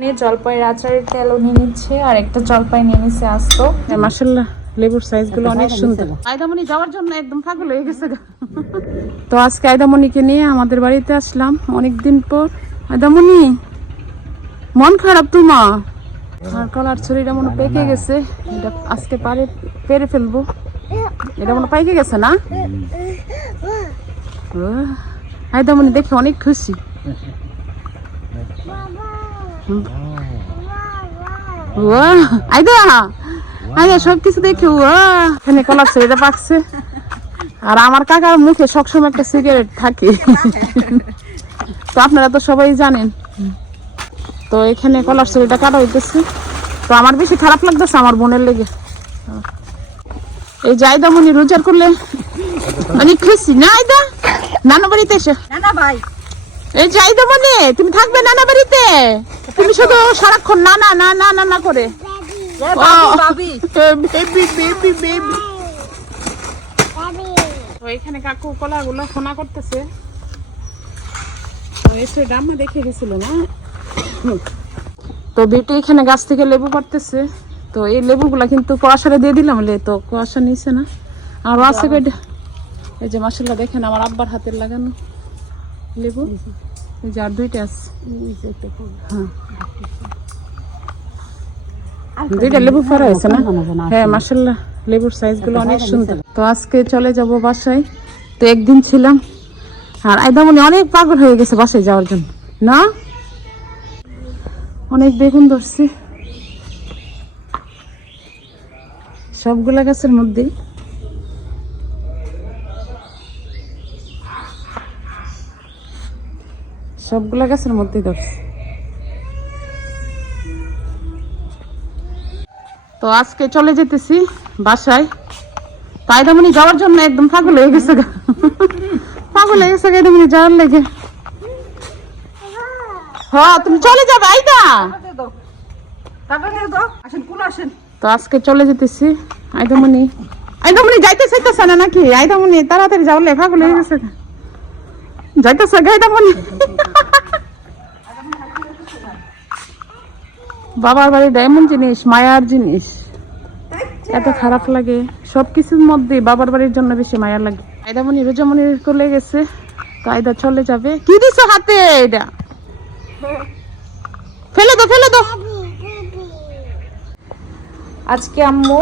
নিয়ে জলপাইয়ের আচারের তেলও নিয়ে নিচ্ছে আর একটা জলপাই নিয়ে নিচ্ছে আসতো। মার্শাল্লাহ লেবুর সাইজগুলো অনেক সুন্দর। আয়দামণি যাওয়ার জন্য একদম পাগল হয়ে গেছে তো আজকে আয়দামণিকে নিয়ে আমাদের বাড়িতে আসলাম অনেকদিন পর। আয়দামণি মন খারাপ তোমার আর কলার ছড়িটা মনে পেকে গেছে। এটা আজকে পারে পেরে ফেলব। এটা মনে পাইকে গেছে না? আয়দামণি দেখে অনেক খুশি। ওয়াহ, আইদা আইদা সব কিছু আর আমার কাকার মুখে সবসময় একটা সিগারেট থাকে। তো আপনারা তো সবাই জানেন। তো এখানে কলার ছেলেটা কাটা হইতেছে। তো আমার বেশি খারাপ লাগতেছে আমার বোনের লেগে। এই যে আইদা মনি রোজার করলে অনেক খুশি না আইদা? নানা বাড়িতে এসে। না ভাই। এই যে আইদা মনি তুমি থাকবে নানা বাড়িতে। তুমি শুধু সারাক্ষণ না না না না না না করে এখানে কাকু কলা গুলো ফোনা করতেছে। এসে ডাম্মা দেখে গেছিল না? তো বিউটি এখানে গাছ থেকে লেবু পাড়তেছে। তো এই লেবুগুলা কিন্তু কুয়াশারে দিয়ে দিলাম লে তো কুয়াশা নিছে না। আর আছে এই যে মাসাল্লাহ দেখেন আমার আব্বার হাতের লাগানো। লেবু? এই যে আর দুইটা আছে হ্যাঁ। দুইটা লেবু ফেরা হয়েছে না? হ্যাঁ মাসাল্লাহ লেবুর সাইজগুলো অনেক সুন্দর। তো আজকে চলে যাব বাসায়। তো একদিন ছিলাম, আর আইদামনি অনেক পাগল হয়ে গেছে বাসায় যাওয়ার জন্য। না? অনেক বেগুন ধরছে। সবগুলা গাছের মধ্যে সবগুলা গাছের মধ্যে ধরছে তো আজকে চলে যেতেছি বাসায়। তাইদামনি যাওয়ার জন্য একদম পাগল হয়ে গেছে গা। পাগল হয়ে গেছে তাইদামনি যাওয়ার লেগে। হ্যাঁ তুমি চলে যাবে আসেন তো আজকে চলে যেতেছি আইদামনি আইদামনি যাইতে চাইতেছে না নাকি? আইদামনি তাড়াতাড়ি যাওয়ালে পাগল হয়ে গেছে। যাইতেছে গা আইদামনি বাবার বাড়িটা এমন জিনিস, মায়ার জিনিস। এত খারাপ লাগে। সব কিছুর মধ্যে বাবার বাড়ির জন্য বেশি মায়া লাগে। আয়দামণি রোজামণির কোলে গেছে, তো আয়দা চলে যাবে। কি দিছো হাতে এটা ফেলে দো ফেলে দো আজকে আম্মু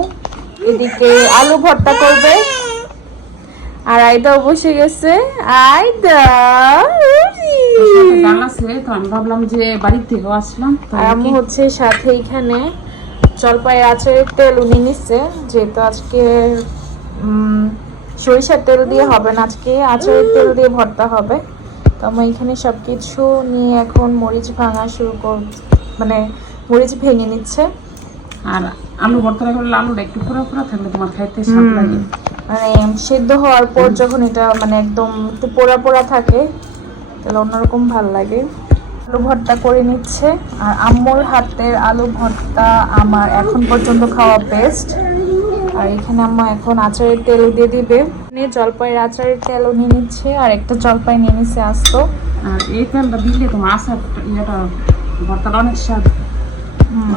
এদিকে আলু ভর্তা করবে। আর আইদাও বসে গেছে। আইদা। আছে তো আমি ভাবলাম যে বাড়ির থেকেও আসলাম আর হচ্ছে সাথে এখানে। জলপাইয়ের আচারের তেল উনি নিচ্ছে যেহেতু আজকে সরিষার তেল দিয়ে হবে না আজকে। আচারের তেল দিয়ে ভর্তা হবে। তো আমি এখানে সব কিছু নিয়ে এখন মরিচ ভাঙা শুরু কর মানে মরিচ ভেঙে নিচ্ছে। আর আলু ভর্তা করলে আলুটা একটু পুরো পুরো থাকলে তোমার খাইতে স্বাদ লাগে। মানে সেদ্ধ হওয়ার পর যখন এটা মানে একদম একটু পোড়া পোড়া থাকে তাহলে অন্যরকম ভালো লাগে। আলু ভর্তা করে নিচ্ছে আর আম্মুর হাতের আলু ভর্তা আমার এখন পর্যন্ত খাওয়া বেস্ট আর এখানে আম্মা এখন আচারের তেলও দিয়ে দিবে। নিয়ে জলপাইয়ের আচারের তেলও নিয়ে নিচ্ছে আর একটা জলপাই নিয়ে নিচ্ছে আস্ত। আর এই তেলটা দিলে তোমার আসার ইয়েটা ভর্তাটা অনেক স্বাদ। হুম।